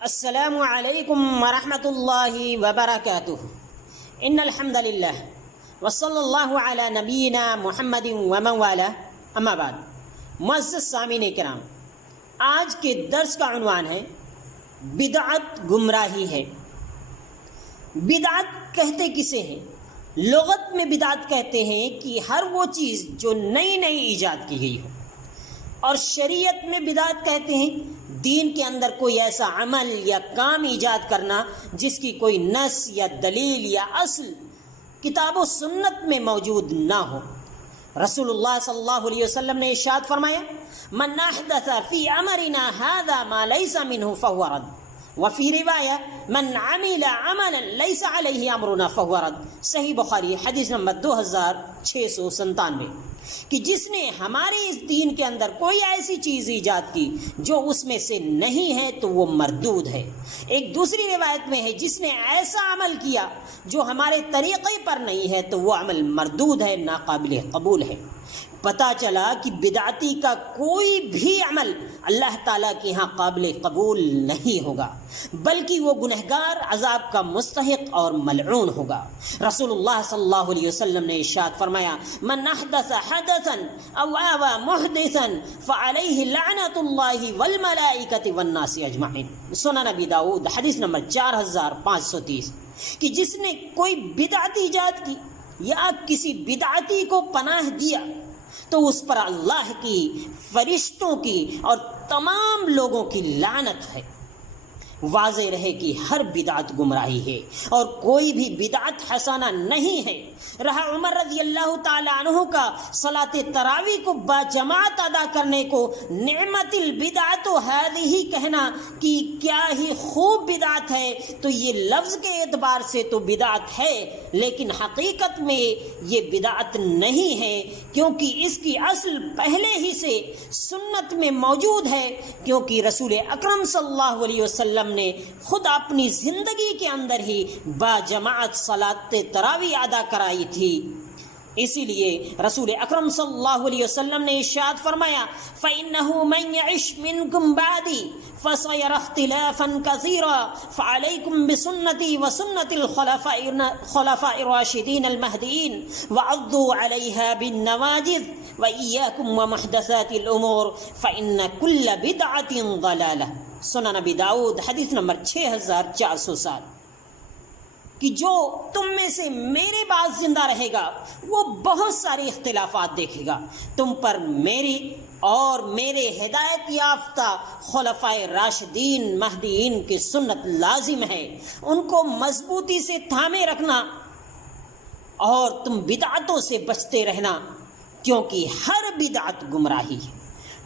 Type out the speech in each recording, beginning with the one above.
السلام علیکم ورحمۃ اللہ وبرکاتہ۔ ان الحمد للہ وصلی اللہ علی نبینا محمد ومن والہ، اما بعد۔ معزز سامعین کرام، آج کے درس کا عنوان ہے بدعت گمراہی ہے۔ بدعت کہتے کسے ہیں؟ لغت میں بدعت کہتے ہیں کہ ہر وہ چیز جو نئی ایجاد کی گئی ہو، اور شریعت میں بدعت کہتے ہیں دین کے اندر کوئی ایسا عمل یا کام ایجاد کرنا جس کی کوئی نص یا دلیل یا اصل کتاب و سنت میں موجود نہ ہو۔ رسول اللہ صلی اللہ علیہ وسلم نے ارشاد فرمایا، من احدث فی امرنا هذا ما ليس منه فهو رد، وفی روایہ من عمل عملا ليس علیہ امرنا فهو رد۔ صحیح بخاری حدیث نمبر 2697، کہ جس نے ہمارے اس دین کے اندر کوئی ایسی چیز ایجاد کی جو اس میں سے نہیں ہے تو وہ مردود ہے۔ ایک دوسری روایت میں ہے، جس نے ایسا عمل کیا جو ہمارے طریقے پر نہیں ہے تو وہ عمل مردود ہے، ناقابل قبول ہے۔ پتہ چلا کہ بدعتی کا کوئی بھی عمل اللہ تعالیٰ کے ہاں قابل قبول نہیں ہوگا، بلکہ وہ گنہگار عذاب کا مستحق اور ملعون ہوگا۔ رسول اللہ صلی اللہ علیہ وسلم نے ارشاد فرمایا، من احدث حدثا او آوى محدثا فعليه لعنت اللہ والملائکۃ والناس اجمعین۔ سنن ابی داؤد حدیث نمبر 4530، کہ جس نے کوئی بدعت ایجاد کی یا کسی بدعتی کو پناہ دیا تو اس پر اللہ کی، فرشتوں کی اور تمام لوگوں کی لعنت ہے۔ واضح رہے کہ ہر بدعت گمراہی ہے اور کوئی بھی بدعت حسنہ نہیں ہے۔ رہا عمر رضی اللہ تعالی عنہ کا صلاۃ تراویح کو باجماعت ادا کرنے کو نعمت البدعۃ ہذہ کہنا کہ کیا ہی خوب بدعت ہے، تو یہ لفظ کے اعتبار سے تو بدعت ہے، لیکن حقیقت میں یہ بدعت نہیں ہے، کیونکہ اس کی اصل پہلے ہی سے سنت میں موجود ہے، کیونکہ رسول اکرم صلی اللہ علیہ وسلم نے خود اپنی زندگی کے اندر ہی باجماعت صلاۃ تراویح ادا کرائی تھی۔ اسی لیے رسول اکرم صلی اللہ علیہ وسلم نے ارشاد فرمایا، فَإِنَّهُ مَنْ يَعِشْ مِنْكُمْ بَعْدِي فَسَيَرَى اخْتِلَافًا كَثِيرًا فَعَلَيْكُمْ بِسُنَّتِي وَسُنَّةِ الْخُلَفَاءِ الرَّاشِدِينَ الْمَهْدِيِّينَ وَعَضُّوا عَلَيْهَا بِالنَّوَاجِذِ وَإِيَّاكُمْ وَمُحْدَثَاتِ الْأُمُورِ فَإِنَّ كُلَّ بِدْعَةٍ ضَلَالَةٌ۔ سنن ابی داؤد حدیث نمبر 6407، کہ جو تم میں سے میرے بعد زندہ رہے گا وہ بہت سارے اختلافات دیکھے گا، تم پر میری اور میرے ہدایت یافتہ خلفائے راشدین مہدیین کی سنت لازم ہے، ان کو مضبوطی سے تھامے رکھنا اور تم بدعتوں سے بچتے رہنا، کیونکہ ہر بدعت گمراہی ہے۔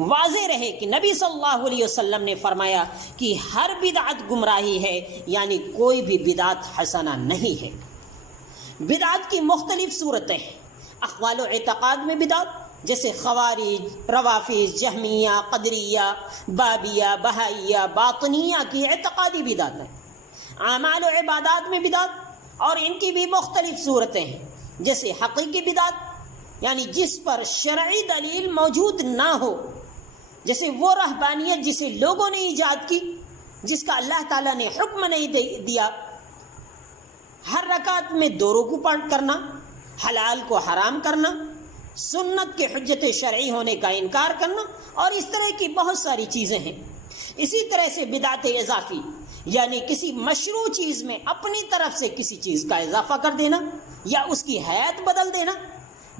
واضح رہے کہ نبی صلی اللہ علیہ وسلم نے فرمایا کہ ہر بدعت گمراہی ہے، یعنی کوئی بھی بدعت حسنہ نہیں ہے۔ بدعت کی مختلف صورتیں ہیں۔ اقوال و اعتقاد میں بدعت، جیسے خوارج، روافض، جہمیہ، قدریہ، بابیہ، بہائیہ، باطنیہ کی اعتقادی بدعت ہے۔ اعمال و عبادات میں بدعت، اور ان کی بھی مختلف صورتیں ہیں، جیسے حقیقی بدعت، یعنی جس پر شرعی دلیل موجود نہ ہو، جیسے وہ رہبانیت جسے لوگوں نے ایجاد کی، جس کا اللہ تعالیٰ نے حکم نہیں دیا، ہر رکعت میں 2 رکوع پڑھ کرنا، حلال کو حرام کرنا، سنت کے حجت شرعی ہونے کا انکار کرنا، اور اس طرح کی بہت ساری چیزیں ہیں۔ اسی طرح سے بدعت اضافی، یعنی کسی مشروع چیز میں اپنی طرف سے کسی چیز کا اضافہ کر دینا یا اس کی حیت بدل دینا،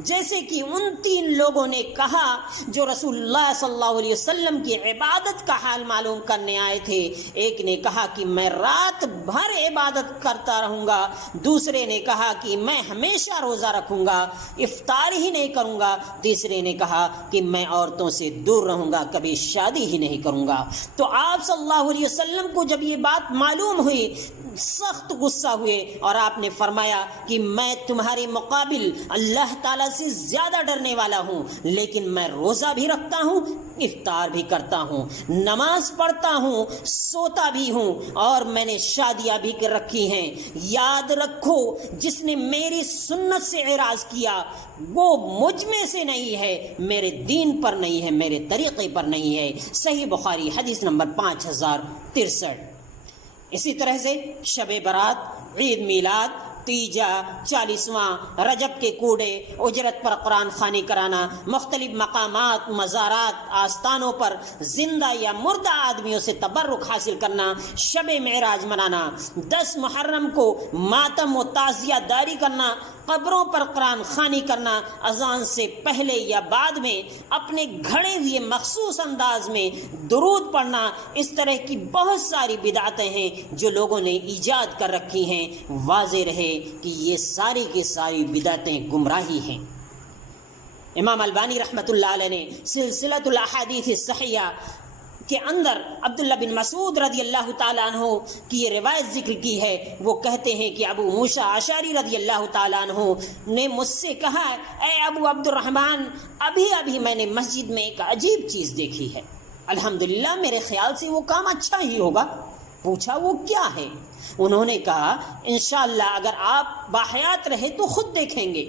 جیسے کہ ان 3 لوگوں نے کہا جو رسول اللہ صلی اللہ علیہ وسلم کی عبادت کا حال معلوم کرنے آئے تھے۔ ایک نے کہا کہ میں رات بھر عبادت کرتا رہوں گا، دوسرے نے کہا کہ میں ہمیشہ روزہ رکھوں گا، افطار ہی نہیں کروں گا، تیسرے نے کہا کہ میں عورتوں سے دور رہوں گا، کبھی شادی ہی نہیں کروں گا۔ تو آپ صلی اللہ علیہ وسلم کو جب یہ بات معلوم ہوئی، سخت غصہ ہوئے، اور آپ نے فرمایا کہ میں تمہارے مقابل اللہ تعالیٰ سے زیادہ ڈرنے والا ہوں، لیکن میں روزہ بھی رکھتا ہوں، افطار بھی کرتا ہوں، نماز پڑھتا ہوں، سوتا بھی ہوں، اور میں نے شادیاں بھی رکھی ہیں۔ یاد رکھو، جس نے میری سنت سے اعراض کیا وہ مجھ میں سے نہیں ہے، میرے دین پر نہیں ہے، میرے طریقے پر نہیں ہے۔ صحیح بخاری حدیث نمبر 5063۔ اسی طرح سے شب برات، عید میلاد، تیجا، 40واں، رجب کے کوڑے، اجرت پر قرآن خوانی کرانا، مختلف مقامات، مزارات، آستانوں پر زندہ یا مردہ آدمیوں سے تبرک حاصل کرنا، شب معراج منانا، 10 محرم کو ماتم و تعزیہ داری کرنا، قبروں پر قرآن خوانی کرنا، اذان سے پہلے یا بعد میں اپنے گھڑے ہوئے مخصوص انداز میں درود پڑھنا، اس طرح کی بہت ساری بدعتیں ہیں جو لوگوں نے ایجاد کر رکھی ہیں۔ واضح رہے کہ یہ ساری کی ساری بدعتیں گمراہی ہیں۔ امام البانی رحمۃ اللہ علیہ نے سلسلۃ الاحادیث الصحیحہ کے اندر عبداللہ بن مسعود رضی اللہ تعالیٰ عنہ کی یہ روایت ذکر کی ہے۔ وہ کہتے ہیں کہ ابو موسیٰ اشعری رضی اللہ تعالیٰ عنہ نے مجھ سے کہا، اے ابو عبد الرحمن، ابھی میں نے مسجد میں ایک عجیب چیز دیکھی ہے، الحمدللہ میرے خیال سے وہ کام اچھا ہی ہوگا۔ پوچھا وہ کیا ہے؟ انہوں نے کہا، انشاءاللہ اگر آپ باحیات رہے تو خود دیکھیں گے۔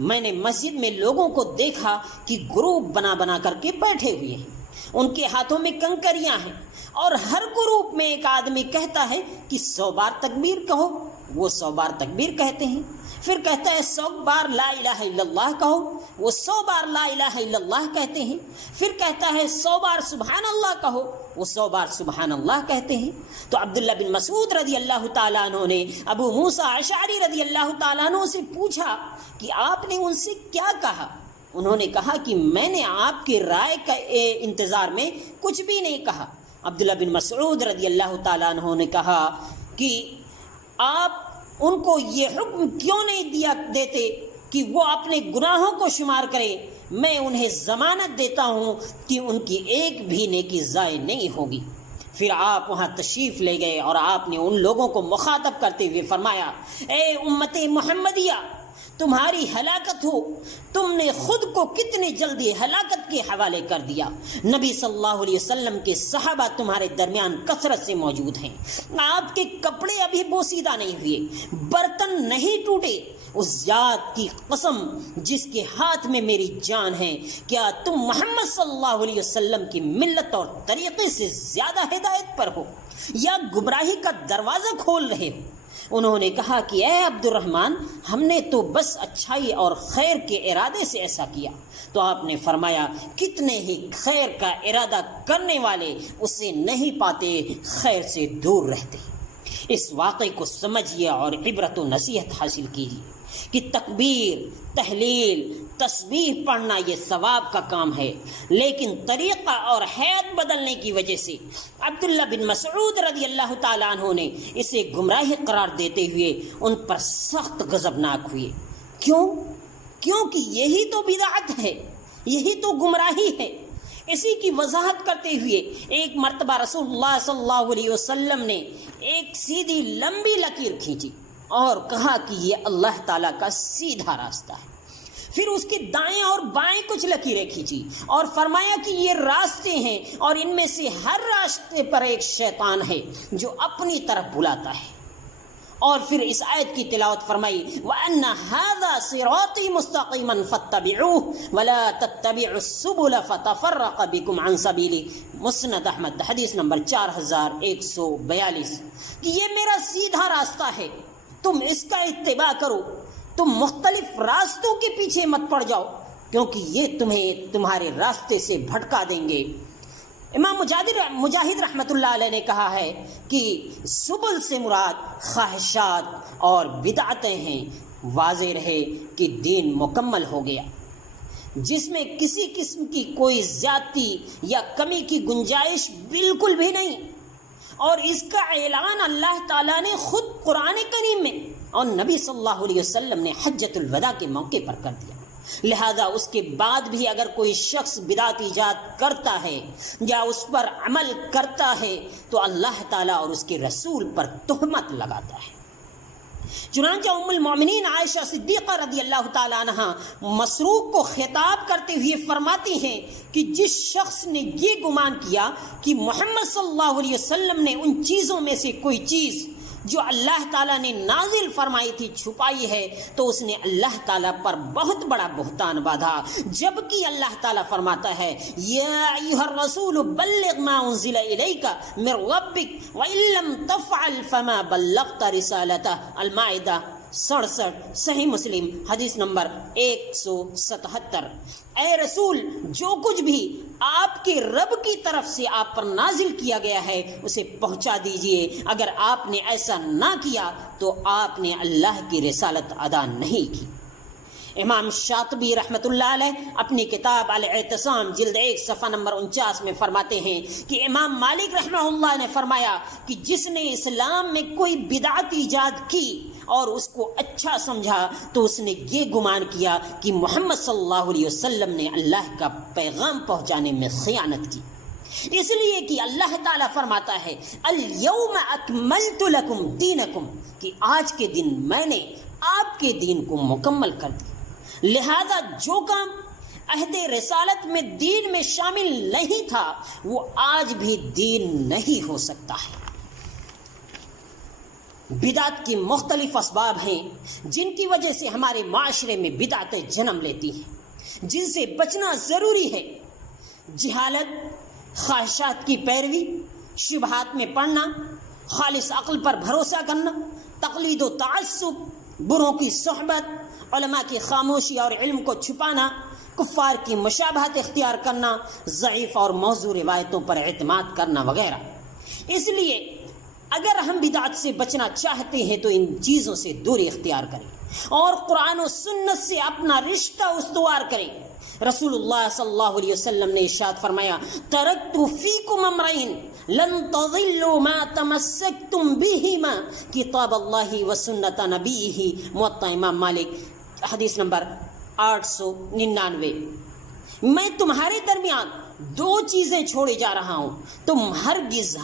میں نے مسجد میں لوگوں کو دیکھا کہ گروپ بنا کر کے بیٹھے ہوئے ہیں، ان کے ہاتھوں میں کنکریاں ہیں، اور ہر گروپ میں ایک آدمی کہتا ہے کہ 100 بار تکبیر کہو، وہ 100 بار تکبیر کہتے ہیں، پھر کہتا ہے 100 بار لا الہ الا اللہ کہو، وہ 100 بار لا الہ الا اللہ کہتے ہیں، پھر کہتا ہے 100 بار سبحان اللہ کہو، وہ 100 بار سبحان اللہ کہتے ہیں۔ تو عبداللہ بن مسعود رضی اللہ تعالیٰ عنہ نے ابو موسیٰ اشعری رضی اللہ تعالیٰ عنہ سے پوچھا کہ آپ نے ان سے کیا کہا؟ انہوں نے کہا کہ میں نے آپ کی رائے کا انتظار میں کچھ بھی نہیں کہا۔ عبداللہ بن مسعود رضی اللہ تعالیٰ عنہ نے کہا کہ آپ ان کو یہ حکم کیوں نہیں دیتے کہ وہ اپنے گناہوں کو شمار کرے؟ میں انہیں ضمانت دیتا ہوں کہ ان کی ایک بھی نیکی ضائع نہیں ہوگی۔ پھر آپ وہاں تشریف لے گئے اور آپ نے ان لوگوں کو مخاطب کرتے ہوئے فرمایا، اے امت محمدیہ، تمہاری ہلاکت ہو، تم نے خود کو کتنے جلدی ہلاکت کے حوالے کر دیا۔ نبی صلی اللہ علیہ وسلم کے صحابہ تمہارے درمیان کثرت سے موجود ہیں، آپ کے کپڑے ابھی بوسیدہ نہیں ہوئے، برتن نہیں ٹوٹے، اس ذات کی قسم جس کے ہاتھ میں میری جان ہے، کیا تم محمد صلی اللہ علیہ وسلم کی ملت اور طریقے سے زیادہ ہدایت پر ہو یا گمراہی کا دروازہ کھول رہے ہو؟ انہوں نے کہا کہ اے عبد الرحمن، ہم نے تو بس اچھائی اور خیر کے ارادے سے ایسا کیا۔ تو آپ نے فرمایا، کتنے ہی خیر کا ارادہ کرنے والے اسے نہیں پاتے، خیر سے دور رہتے۔ اس واقعے کو سمجھیے اور عبرت و نصیحت حاصل کیجیے کہ تکبیر، تحلیل، تسبیح پڑھنا یہ ثواب کا کام ہے، لیکن طریقہ اور حیت بدلنے کی وجہ سے عبداللہ بن مسعود رضی اللہ تعالیٰ عنہ نے اسے گمراہی قرار دیتے ہوئے ان پر سخت غضبناک ہوئے۔ کیونکہ یہی تو بدعت ہے، یہی تو گمراہی ہے۔ اسی کی وضاحت کرتے ہوئے ایک مرتبہ رسول اللہ صلی اللہ علیہ وسلم نے ایک سیدھی لمبی لکیر کھینچی اور کہا کہ یہ اللہ تعالیٰ کا سیدھا راستہ ہے۔ پھر اس کے دائیں اور بائیں کچھ لکیریں کھینچی اور فرمایا کہ یہ راستے ہیں اور ان میں سے ہر راستے پر ایک شیطان ہے جو اپنی طرف بلاتا ہے۔ اور پھر اس آیت کی تلاوت فرمائی، وَأَنَّ هَذَا صِرَاطِي مُسْتَقِيمًا فَاتَّبِعُوهُ وَلَا تَتَّبِعُوا السُّبُلَ فَتَفَرَّقَ بِكُمْ عَنْ سَبِيلِهِ۔ مسند احمد حدیث نمبر 4142 کہ یہ میرا سیدھا راستہ ہے، تم اس کا اتباع کرو، تم مختلف راستوں کے پیچھے مت پڑ جاؤ، کیونکہ یہ تمہیں تمہارے راستے سے بھٹکا دیں گے۔ امام مجاہد رحمۃ اللہ علیہ نے کہا ہے کہ سبل سے مراد خواہشات اور بدعتیں ہیں۔ واضح رہے کہ دین مکمل ہو گیا، جس میں کسی قسم کی کوئی زیادتی یا کمی کی گنجائش بالکل بھی نہیں، اور اس کا اعلان اللہ تعالیٰ نے خود قرآن کریم میں اور نبی صلی اللہ علیہ وسلم نے حجۃ الوداع کے موقع پر کر دیا۔ لہذا اس کے بعد بھی اگر کوئی شخص بدعت ایجاد کرتا ہے یا اس پر عمل کرتا ہے تو اللہ تعالیٰ اور اس کے رسول پر تہمت لگاتا ہے۔ چنانچہ ام المومنین عائشہ صدیقہ رضی اللہ تعالیٰ عنہا مسروق کو خطاب کرتے ہوئے فرماتی ہیں کہ جس شخص نے یہ گمان کیا کہ محمد صلی اللہ علیہ وسلم نے ان چیزوں میں سے کوئی چیز جو اللہ تعالیٰ نے نازل فرمائی تھی چھپائی ہے تو اس نے اللہ تعالیٰ پر بہت بڑا بہتان باندھا، جبکہ اللہ تعالیٰ فرماتا ہے یا ایھا الرسول بلغ ما انزل الیک من ربک وان لم تفعل فما بلغت رسالتہ، المائدہ 67، صحیح مسلم حدیث نمبر 177۔ اے رسول، جو کچھ بھی آپ کے رب کی طرف سے آپ پر نازل کیا گیا ہے اسے پہنچا دیجئے، اگر آپ نے ایسا نہ کیا تو آپ نے اللہ کی رسالت ادا نہیں کی۔ امام شاطبی رحمۃ اللہ علیہ اپنی کتاب الاعتصام جلد 1 صفحہ نمبر 49 میں فرماتے ہیں کہ امام مالک رحمہ اللہ نے فرمایا کہ جس نے اسلام میں کوئی بدعت ایجاد کی اور اس کو اچھا سمجھا تو اس نے یہ گمان کیا کہ محمد صلی اللہ علیہ وسلم نے اللہ کا پیغام پہنچانے میں خیانت کی، اس لیے کہ اللہ تعالیٰ فرماتا ہے الیوم اکملت لکم دینکم، کہ آج کے دن میں نے آپ کے دین کو مکمل کر دیا، لہذا جو کام عہد رسالت میں دین میں شامل نہیں تھا وہ آج بھی دین نہیں ہو سکتا ہے۔ بدعت کی مختلف اسباب ہیں جن کی وجہ سے ہمارے معاشرے میں بدعتیں جنم لیتی ہیں، جن سے بچنا ضروری ہے۔ جہالت، خواہشات کی پیروی، شبہات میں پڑنا، خالص عقل پر بھروسہ کرنا، تقلید و تعصب، بروں کی صحبت، علماء کی خاموشی اور علم کو چھپانا، کفار کی مشابہت اختیار کرنا، ضعیف اور موضوع روایتوں پر اعتماد کرنا وغیرہ۔ اس لیے اگر ہم بدعت سے بچنا چاہتے ہیں تو ان چیزوں سے دوری اختیار کریں اور قرآن و سنت سے اپنا رشتہ استوار کریں۔ رسول اللہ صلی اللہ علیہ وسلم نے ارشاد فرمایا ترکت فیکم امرین لن تضلوا ما تمسکتم بہما کتاب اللہ و سنت نبیہ، موطا امام مالک حدیث نمبر 899۔ میں تمہارے درمیان دو چیزیں چھوڑے جا رہا ہوں، تم ہرگز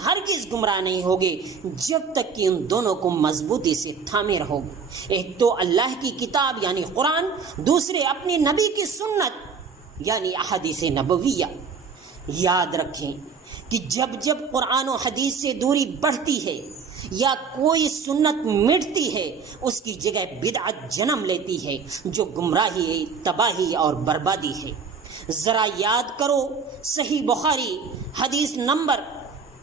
گمراہ نہیں ہوگے جب تک کہ ان دونوں کو مضبوطی سے تھامے رہو گے۔ ایک تو اللہ کی کتاب یعنی قرآن، دوسرے اپنے نبی کی سنت یعنی احادیث نبویہ۔ یاد رکھیں کہ جب قرآن و حدیث سے دوری بڑھتی ہے یا کوئی سنت مٹتی ہے اس کی جگہ بدعت جنم لیتی ہے جو گمراہی، تباہی اور بربادی ہے۔ ذرا یاد کرو، صحیح بخاری حدیث نمبر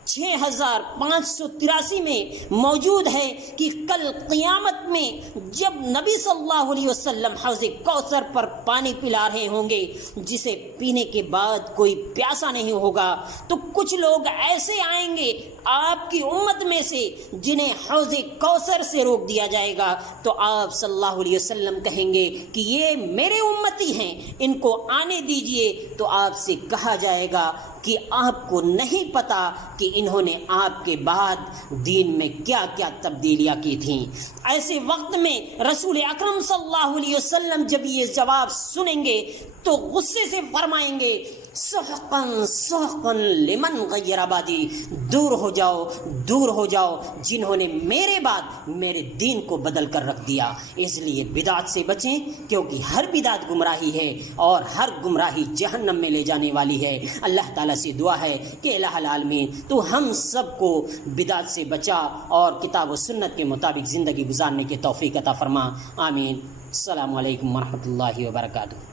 6583 میں موجود ہے کہ کل قیامت میں جب نبی صلی اللہ علیہ وسلم حوض کوثر پر پانی پلا رہے ہوں گے جسے پینے کے بعد کوئی پیاسا نہیں ہوگا، تو کچھ لوگ ایسے آئیں گے آپ کی امت میں سے جنہیں حوض کوثر سے روک دیا جائے گا، تو آپ صلی اللہ علیہ وسلم کہیں گے کہ یہ میرے امتی ہیں، ان کو آنے دیجئے۔ تو آپ سے کہا جائے گا کہ آپ کو نہیں پتا کہ انہوں نے آپ کے بعد دین میں کیا کیا تبدیلیاں کی تھیں۔ ایسے وقت میں رسول اکرم صلی اللہ علیہ وسلم جب یہ جواب سنیں گے تو غصے سے فرمائیں گے سحقاً سحقاً لمن غیر آبادی، دور ہو جاؤ جنہوں نے میرے بعد میرے دین کو بدل کر رکھ دیا۔ اس لیے بدعت سے بچیں کیونکہ ہر بدعت گمراہی ہے اور ہر گمراہی جہنم میں لے جانے والی ہے۔ اللہ تعالیٰ سے دعا ہے کہ الہ العالمین تو ہم سب کو بدعت سے بچا اور کتاب و سنت کے مطابق زندگی گزارنے کی توفیق عطا فرما، آمین۔ السلام علیکم ورحمۃ اللہ وبرکاتہ۔